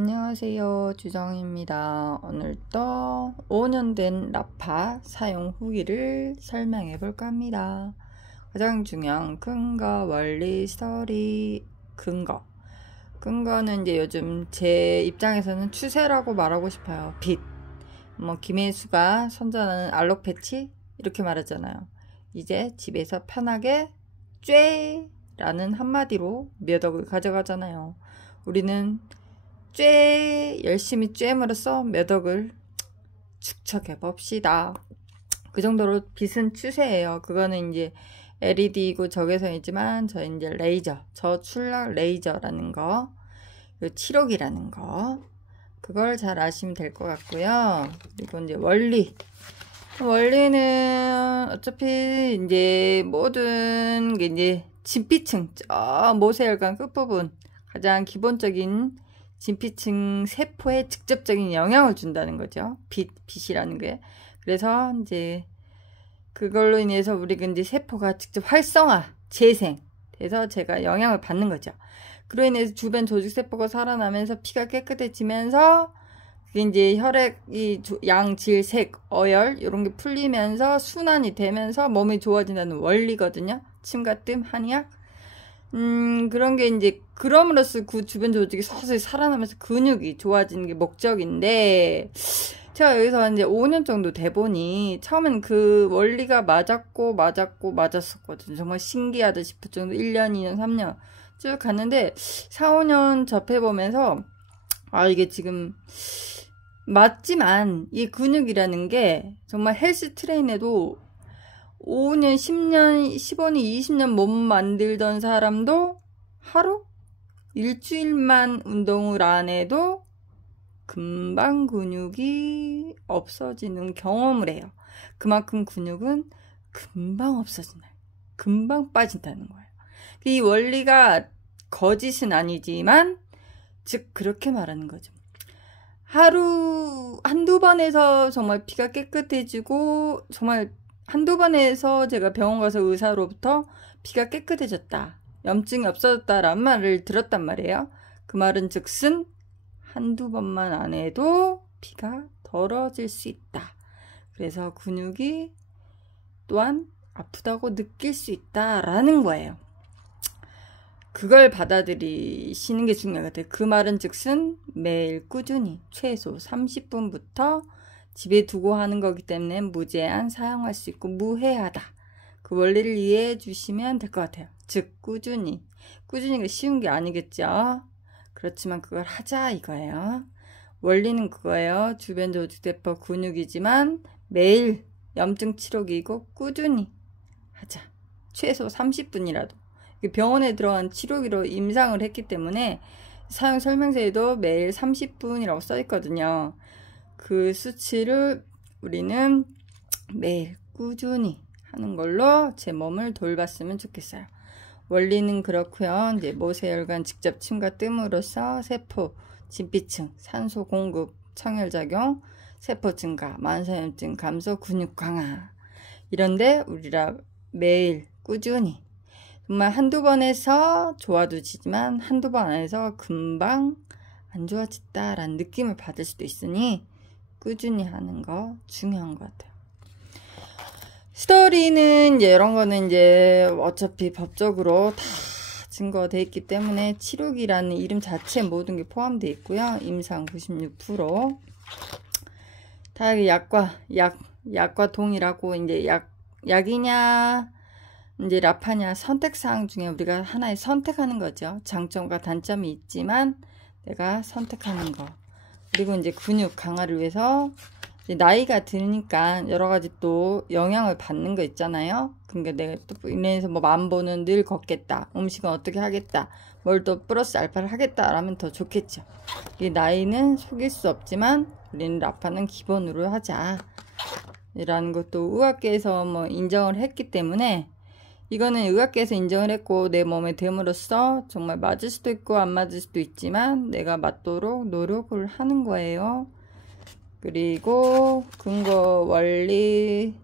안녕하세요, 주정입니다. 오늘도 5년 된 라파 사용 후기를 설명해 볼까 합니다. 가장 중요한 근거, 원리, 스토리, 근거는 이제 요즘 제 입장에서는 추세라고 말하고 싶어요. 빛. 김혜수가 선전하는 알록 패치 이렇게 말하잖아요. 이제 집에서 편하게 쬐라는 한마디로 몇 억을 가져가잖아요. 우리는 열심히 쬐므로써 몇 억을 축적해 봅시다. 그 정도로 빛은 추세예요. 그거는 이제 LED이고 적외선이지만 저 이제 레이저, 저출력 레이저라는 거, 7호기라는 거, 그걸 잘 아시면 될 것 같고요. 그리고 이제 원리는 어차피 이제 모든 게 이제 진피층, 저 모세혈관 끝부분 가장 기본적인 진피층 세포에 직접적인 영향을 준다는 거죠. 빛이라는 게. 그래서 이제 그걸로 인해서 우리가 이제 세포가 직접 활성화, 재생 돼서 제가 영향을 받는 거죠. 그로 인해서 주변 조직 세포가 살아나면서 피가 깨끗해지면서 그게 이제 혈액이 양, 질, 색, 어열 이런 게 풀리면서 순환이 되면서 몸이 좋아진다는 원리거든요. 침과 뜸, 한의학. 그런 게 이제 그럼으로써 그 주변 조직이 서서히 살아나면서 근육이 좋아지는 게 목적인데, 제가 여기서 이제 5년 정도 돼 보니 처음엔 그 원리가 맞았었거든요. 정말 신기하다 싶을 정도 1년, 2년, 3년 쭉 갔는데 4, 5년 접해보면서 이게 지금 맞지만 이 근육이라는 게 정말 헬스 트레인에도 5년, 10년, 15년, 20년 몸 만들던 사람도 하루? 일주일만 운동을 안 해도 금방 근육이 없어지는 경험을 해요. 그만큼 근육은 금방 금방 빠진다는 거예요. 이 원리가 거짓은 아니지만, 즉 그렇게 말하는 거죠. 하루 한두 번에서 정말 피가 깨끗해지고 정말 한두 번에서 제가 병원 가서 의사로부터 피가 깨끗해졌다, 염증이 없어졌다라는 말을 들었단 말이에요. 그 말은 즉슨 한두 번만 안 해도 피가 덜어질 수 있다. 그래서 근육이 또한 아프다고 느낄 수 있다라는 거예요. 그걸 받아들이시는 게 중요한 것 같아요. 그 말은 즉슨 매일 꾸준히 최소 30분부터 집에 두고 하는 거기 때문에 무제한 사용할 수 있고 무해하다. 그 원리를 이해해 주시면 될 것 같아요. 즉 꾸준히가 쉬운 게 아니겠죠. 그렇지만 그걸 하자 이거예요. 원리는 그거예요. 주변 조직세포 근육이지만 매일 염증 치료기이고 꾸준히 하자. 최소 30분이라도. 병원에 들어간 치료기로 임상을 했기 때문에 사용 설명서에도 매일 30분이라고 써 있거든요. 그 수치를 우리는 매일 꾸준히 하는 걸로 제 몸을 돌봤으면 좋겠어요. 원리는 그렇고요. 이제 모세혈관 직접 침과 뜸으로써 세포, 진피층, 산소 공급, 청혈작용, 세포 증가, 만성염증 감소, 근육 강화. 이런데 우리가 매일 꾸준히 정말 한두 번 해서 좋아지지만 한두 번 안 해서 금방 안 좋아졌다라는 느낌을 받을 수도 있으니 꾸준히 하는 거 중요한 것 같아요. 스토리는 이제 이런 거는 이제 어차피 법적으로 다 증거되어 있기 때문에 치료기라는 이름 자체에 모든 게 포함되어 있고요. 임상 96%. 다 약과 동일하고 이제 약이냐 이제 라파냐 선택사항 중에 우리가 하나의 선택하는 거죠. 장점과 단점이 있지만 내가 선택하는 거. 그리고 이제 근육 강화를 위해서 이제 나이가 드니까 여러 가지 또 영향을 받는 거 있잖아요. 그러니까 내가 또 인해서 만보는 늘 걷겠다, 음식은 어떻게 하겠다, 뭘 또 플러스 알파를 하겠다 라면 더 좋겠죠. 이 나이는 속일 수 없지만 우리는 라파는 기본으로 하자 이라는 것도 의학계에서 인정을 했기 때문에 이거는 의학계에서 인정을 했고 내 몸에 됨으로써 정말 맞을 수도 있고 안 맞을 수도 있지만 내가 맞도록 노력을 하는 거예요. 그리고 근거, 원리,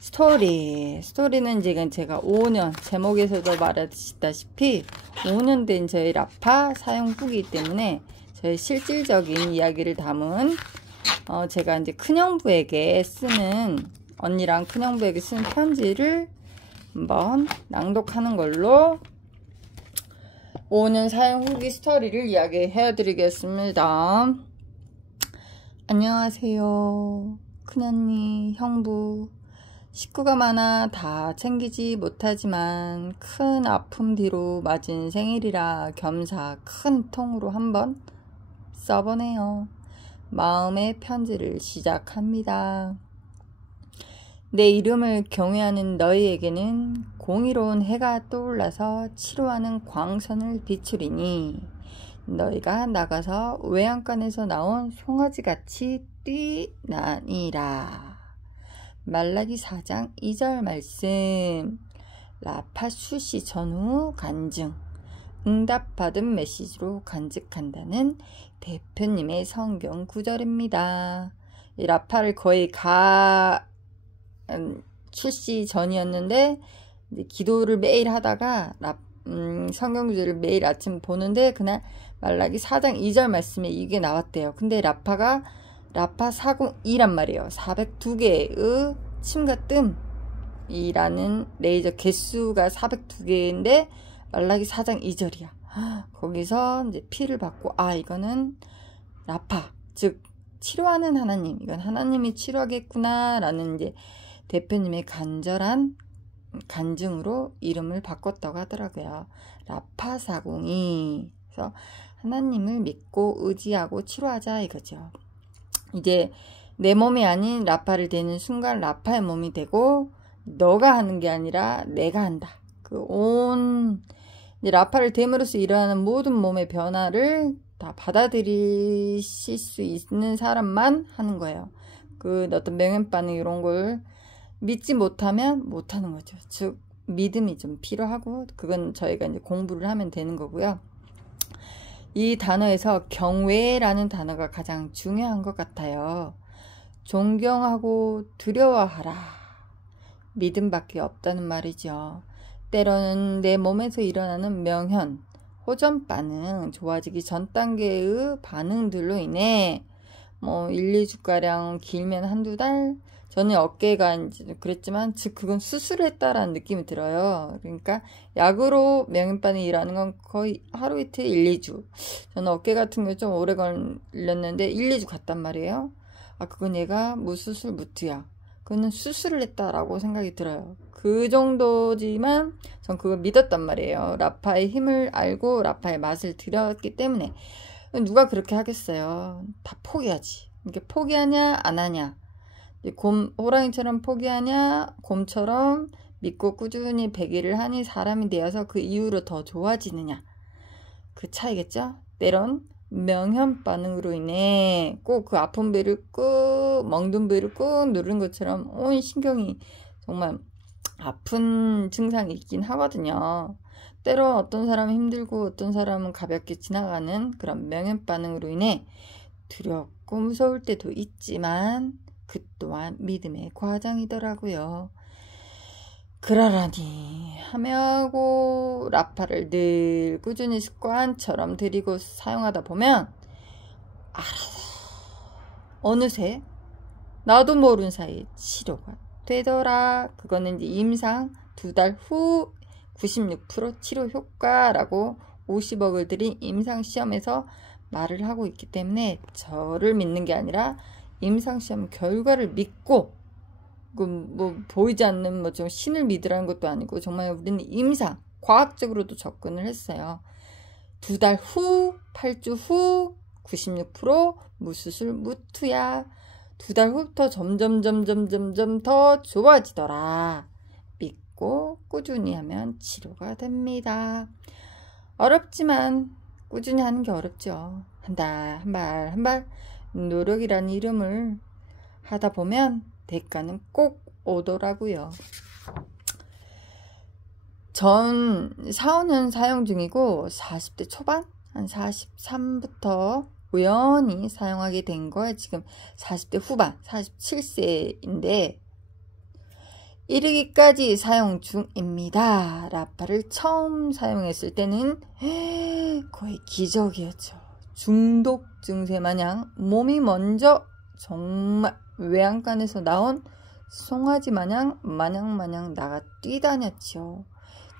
스토리는 제가 5년, 제목에서도 말했다시피 5년 된 저희 라파 사용 후기 때문에 저의 실질적인 이야기를 담은 제가 이제 큰형부에게 쓰는 언니랑 큰형부에게 쓰는 편지를 한번 낭독하는 걸로 5년 사용 후기 스토리를 이야기해 드리겠습니다. 안녕하세요. 큰언니, 형부. 식구가 많아 다 챙기지 못하지만 큰 아픔 뒤로 맞은 생일이라 겸사 큰 통으로 한번 써보네요. 마음의 편지를 시작합니다. 내 이름을 경외하는 너희에게는 공의로운 해가 떠올라서 치루하는 광선을 비추리니 너희가 나가서 외양간에서 나온 송아지같이 뛰나니라. 말라기 4장 2절 말씀. 라파슈시 전후 간증. 응답받은 메시지로 간직한다는 대표님의 성경 구절입니다. 이 라파를 거의 출시 전이었는데 기도를 매일 하다가 성경 구절을 매일 아침 보는데 그날 말라기 4장 2절 말씀에 이게 나왔대요. 근데 라파 402란 말이에요. 402개의 침과뜸이라는 레이저 개수가 402개인데 말라기 4장 2절이야. 거기서 이제 피를 받고 이거는 라파, 즉 치료하는 하나님, 이건 하나님이 치료하겠구나 라는 이제 대표님의 간절한 간증으로 이름을 바꿨다고 하더라고요. 라파 402. 그래서 하나님을 믿고 의지하고 치료하자 이거죠. 이제 내 몸이 아닌 라파를 대는 순간 라파의 몸이 되고 너가 하는 게 아니라 내가 한다. 이제 라파를 댐으로써 일어나는 모든 몸의 변화를 다 받아들이실 수 있는 사람만 하는 거예요. 어떤 명현 반응 이런 걸 믿지 못하면 못하는 거죠. 즉 믿음이 좀 필요하고 그건 저희가 이제 공부를 하면 되는 거고요. 이 단어에서 경외라는 단어가 가장 중요한 것 같아요. 존경하고 두려워하라. 믿음밖에 없다는 말이죠. 때로는 내 몸에서 일어나는 명현, 호전 반응, 좋아지기 전 단계의 반응들로 인해 1, 2주가량 길면 한두 달, 저는 어깨가 이제 그랬지만 즉 그건 수술을 했다라는 느낌이 들어요. 그러니까 약으로 명현 반응이 일어나는 건 거의 하루 이틀 1, 2주. 저는 어깨 같은 게 좀 오래 걸렸는데 1, 2주 갔단 말이에요. 그건 얘가 무수술 무투야. 그거는 수술을 했다라고 생각이 들어요. 그 정도지만 전 그걸 믿었단 말이에요. 라파의 힘을 알고 라파의 맛을 들였기 때문에. 누가 그렇게 하겠어요. 다 포기하지. 이게 포기하냐 안 하냐. 호랑이처럼 포기하냐 곰처럼 믿고 꾸준히 배기를 하니 사람이 되어서 그 이후로 더 좋아지느냐. 그 차이겠죠. 때론 명현 반응으로 인해 꼭 그 아픈 부위를 멍든 부위를 꾹 누르는 것처럼 온 신경이 정말 아픈 증상이 있긴 하거든요. 때로 어떤 사람은 힘들고 어떤 사람은 가볍게 지나가는 그런 명현 반응으로 인해 두렵고 무서울 때도 있지만 그 또한 믿음의 과정이더라고요. 그러라니 하며하고 라파를 늘 꾸준히 습관처럼 들이고 사용하다 보면 알아서 어느새 나도 모르는 사이에 치료가 되더라. 그거는 이제 임상 2달 후 96% 치료 효과라고 50억을 들인 임상시험에서 말을 하고 있기 때문에 저를 믿는 게 아니라 임상시험 결과를 믿고 보이지 않는 좀 신을 믿으라는 것도 아니고 정말 우리는 임상 과학적으로도 접근을 했어요. 2달 후 8주 후 96% 무수술 무투야. 2달 후부터 점점 더 좋아지더라. 믿고 꾸준히 하면 치료가 됩니다. 어렵지만 꾸준히 하는 게 어렵죠. 한 발 노력이라는 이름을 하다 보면 대가는 꼭 오더라고요. 전 4, 5년 사용 중이고 40대 초반? 한 43부터 우연히 사용하게 된 거예요. 지금 40대 후반, 47세인데 이르기까지 사용 중입니다. 라파를 처음 사용했을 때는 거의 기적이었죠. 중독 증세 마냥 몸이 먼저 정말 외양간에서 나온 송아지 마냥 나가 뛰다녔지요.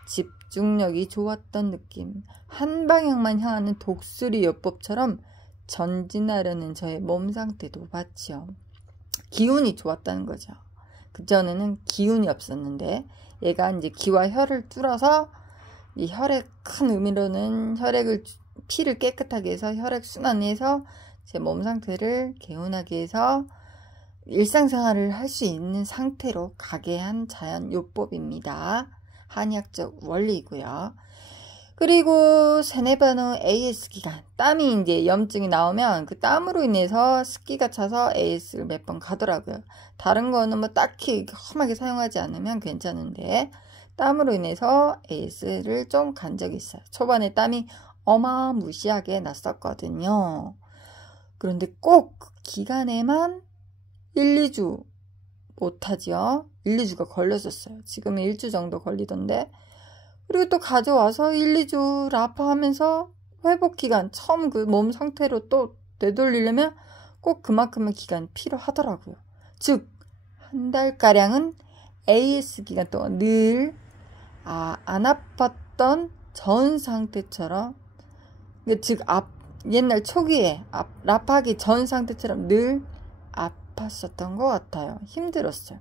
집중력이 좋았던 느낌, 한 방향만 향하는 독수리 요법처럼 전진하려는 저의 몸 상태도 봤지요. 기운이 좋았다는 거죠. 그전에는 기운이 없었는데 얘가 이제 기와 혈을 뚫어서 이 혈액 큰 의미로는 피를 깨끗하게 해서 혈액 순환해서 제 몸 상태를 개운하게 해서 일상생활을 할 수 있는 상태로 가게 한 자연요법입니다. 한의학적 원리이고요. 그리고 세네번 후 AS 기간, 땀이 이제 염증이 나오면 그 땀으로 인해서 습기가 차서 AS를 몇 번 가더라고요. 다른 거는 뭐 딱히 험하게 사용하지 않으면 괜찮은데 땀으로 인해서 AS를 좀 간 적이 있어요. 초반에 땀이 어마무시하게 났었거든요. 그런데 꼭 그 기간에만 1, 2주 못하지요. 1, 2주가 걸렸었어요. 지금은 1주 정도 걸리던데. 그리고 또 가져와서 1, 2주 라파하면서 회복기간, 처음 그 몸 상태로 또 되돌리려면 꼭 그만큼의 기간이 필요하더라고요. 즉, 한 달가량은 AS 기간 동안 늘 안 아팠던 전 상태처럼, 즉 옛날 초기에 라파하기 전 상태처럼 늘 아팠었던 것 같아요. 힘들었어요.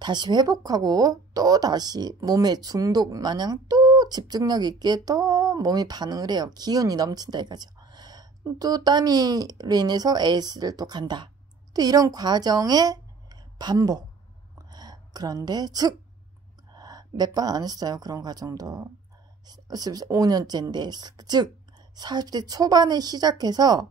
다시 회복하고 또 다시 몸의 중독 마냥 또 집중력 있게 또 몸이 반응을 해요. 기운이 넘친다 이거죠. 또 땀으로 인해서 AS를 또 간다. 또 이런 과정의 반복. 그런데 즉 몇 번 안 했어요. 그런 과정도 5년째인데 즉 40대 초반에 시작해서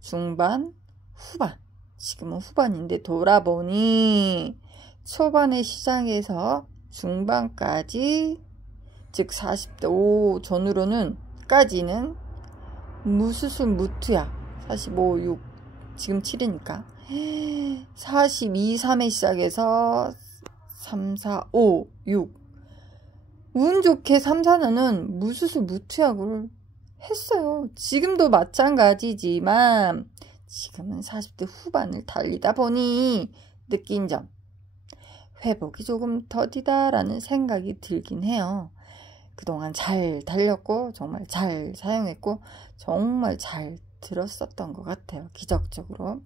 중반, 후반, 지금은 후반인데 돌아보니 초반에 시작해서 중반까지, 즉 40대 5 전후로는 까지는 무수수 무투야. 45, 6, 지금 7이니까 42, 3에 시작해서 3, 4, 5, 6 운 좋게 3, 4년은 무수수 무투약을 했어요. 지금도 마찬가지지만 지금은 40대 후반을 달리다 보니 느낀 점, 회복이 조금 더디다라는 생각이 들긴 해요. 그동안 잘 달렸고 정말 잘 사용했고 정말 잘 들었었던 것 같아요. 기적적으로.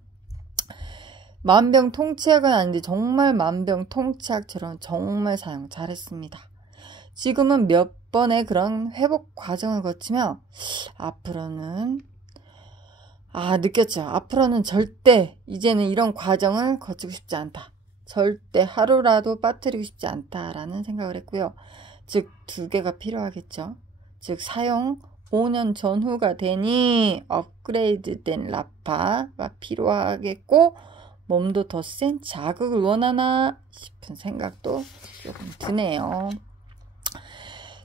만병통치약은 아닌데 정말 만병통치약처럼 정말 사용 잘했습니다. 지금은 몇 번의 그런 회복 과정을 거치며 앞으로는 느꼈죠. 앞으로는 절대 이제는 이런 과정을 거치고 싶지 않다. 절대 하루라도 빠뜨리고 싶지 않다라는 생각을 했고요. 즉 2개가 필요하겠죠. 즉 사용 5년 전후가 되니 업그레이드된 라파가 필요하겠고 몸도 더 센 자극을 원하나 싶은 생각도 조금 드네요.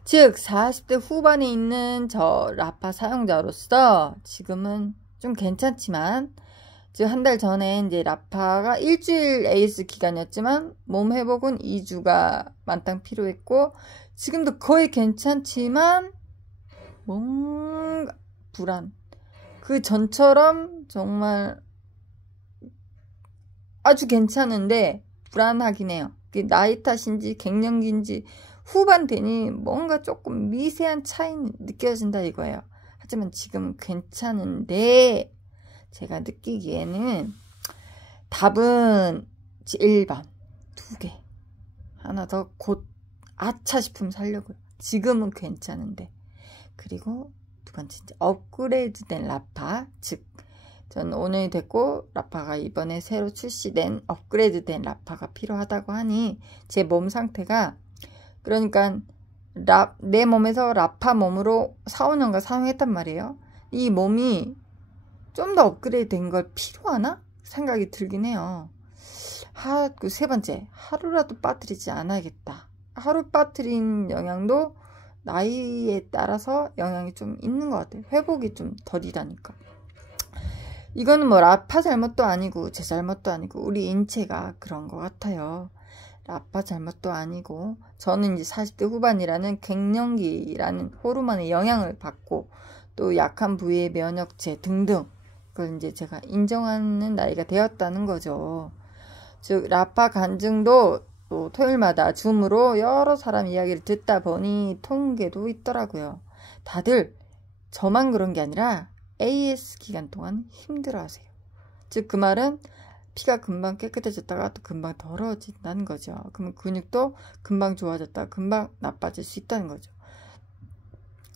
즉 40대 후반에 있는 저 라파 사용자로서 지금은 좀 괜찮지만, 즉 한 달 전에 이제 라파가 일주일 AS 기간이었지만 몸 회복은 2주가 만땅 필요했고 지금도 거의 괜찮지만 뭔가 불안, 그 전처럼 정말 아주 괜찮은데 불안하긴 해요. 나이 탓인지 갱년기인지 후반 되니 뭔가 조금 미세한 차이는 느껴진다 이거예요. 하지만 지금 괜찮은데 제가 느끼기에는 답은 1번 2개 하나 더 곧 아차 싶으면 살려고요. 지금은 괜찮은데. 그리고 두 번째 업그레이드된 라파, 즉 전 5년이 됐고 라파가 이번에 새로 출시된 업그레이드된 라파가 필요하다고 하니 제 몸 상태가, 그러니까 내 몸에서 라파 몸으로 4, 5년간 사용했단 말이에요. 이 몸이 좀 더 업그레이드 된 걸 필요하나 생각이 들긴 해요. 그 세 번째, 하루라도 빠뜨리지 않아야겠다. 하루 빠뜨린 영향도 나이에 따라서 영향이 좀 있는 것 같아요. 회복이 좀 더디다니까. 이거는 뭐 라파 잘못도 아니고 제 잘못도 아니고 우리 인체가 그런 것 같아요. 라파 잘못도 아니고 저는 이제 40대 후반이라는 갱년기라는 호르몬의 영향을 받고 또 약한 부위의 면역체 등등 그걸 이제 제가 인정하는 나이가 되었다는 거죠. 즉 라파 간증도 또 토요일마다 줌으로 여러 사람 이야기를 듣다 보니 통계도 있더라고요. 다들 저만 그런 게 아니라 AS 기간 동안 힘들어하세요. 즉 그 말은 피가 금방 깨끗해졌다가 또 금방 더러워진다는 거죠. 그러면 근육도 금방 좋아졌다가 금방 나빠질 수 있다는 거죠.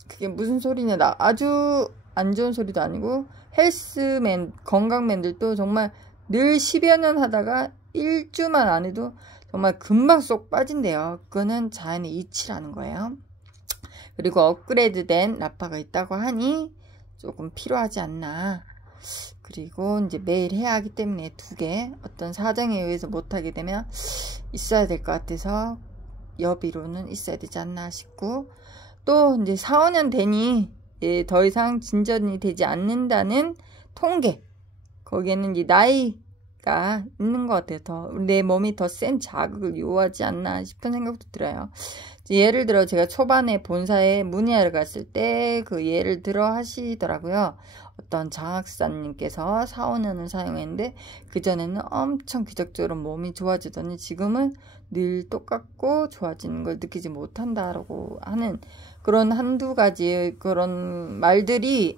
그게 무슨 소리냐, 아주 안 좋은 소리도 아니고 헬스맨, 건강맨들도 정말 늘 10여 년 하다가 1주만 안 해도 정말 금방 쏙 빠진대요. 그거는 자연의 이치라는 거예요. 그리고 업그레이드된 라파가 있다고 하니 조금 필요하지 않나. 그리고 이제 매일 해야 하기 때문에 2개 어떤 사정에 의해서 못하게 되면 있어야 될 것 같아서 여비로는 있어야 되지 않나 싶고, 또 이제 4, 5년 되니 더 이상 진전이 되지 않는다는 통계, 거기에는 이제 나이가 있는 것 같아요. 내 몸이 더 센 자극을 요하지 않나 싶은 생각도 들어요. 예를 들어 제가 초반에 본사에 문의하러 갔을 때 그 예를 들어 하시더라고요. 어떤 장학사님께서 4, 5년을 사용했는데 그전에는 엄청 기적적으로 몸이 좋아지더니 지금은 늘 똑같고 좋아지는 걸 느끼지 못한다라고 하는 그런 한두 가지 그런 말들이,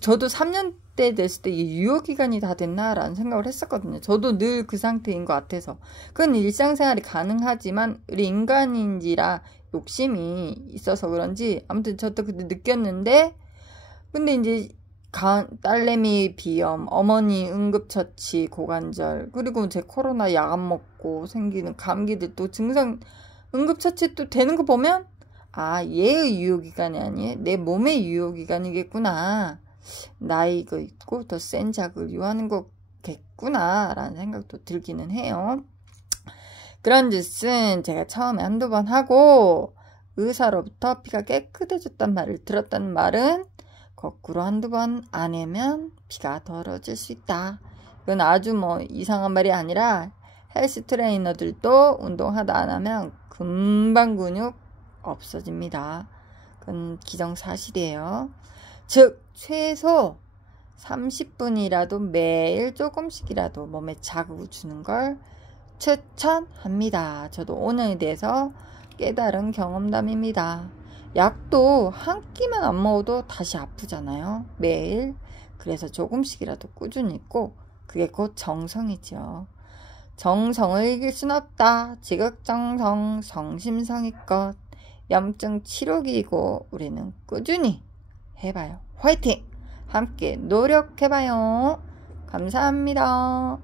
저도 3년대 됐을 때 이 유효기간이 다 됐나라는 생각을 했었거든요. 저도 늘 그 상태인 것 같아서. 그건 일상생활이 가능하지만 우리 인간인지라 욕심이 있어서 그런지 아무튼 저도 그때 느꼈는데, 근데 이제 딸내미 비염, 어머니 응급처치, 고관절, 그리고 제 코로나 약 안 먹고 생기는 감기들 또 증상 응급처치 또 되는 거 보면 얘의 유효기간이 아니에요. 내 몸의 유효기간이겠구나. 나이가 있고 더 센 자극을 요하는 거겠구나 라는 생각도 들기는 해요. 그런 짓은 제가 처음에 한두 번 하고 의사로부터 피가 깨끗해졌단 말을 들었다는 말은 거꾸로 한두 번 안 하면 피가 더러워질 수 있다. 이건 아주 이상한 말이 아니라 헬스 트레이너들도 운동하다 안 하면 금방 근육 없어집니다. 그건 기정사실이에요. 즉 최소 30분이라도 매일 조금씩이라도 몸에 자극을 주는 걸 추천합니다. 저도 오늘에 대해서 깨달은 경험담입니다. 약도 한 끼만 안 먹어도 다시 아프잖아요. 매일. 그래서 조금씩이라도 꾸준히 있고 그게 곧 정성이죠. 정성을 이길 순 없다. 지극정성, 성심성의껏. 염증 치료기이고 우리는 꾸준히 해봐요. 화이팅! 함께 노력해봐요. 감사합니다.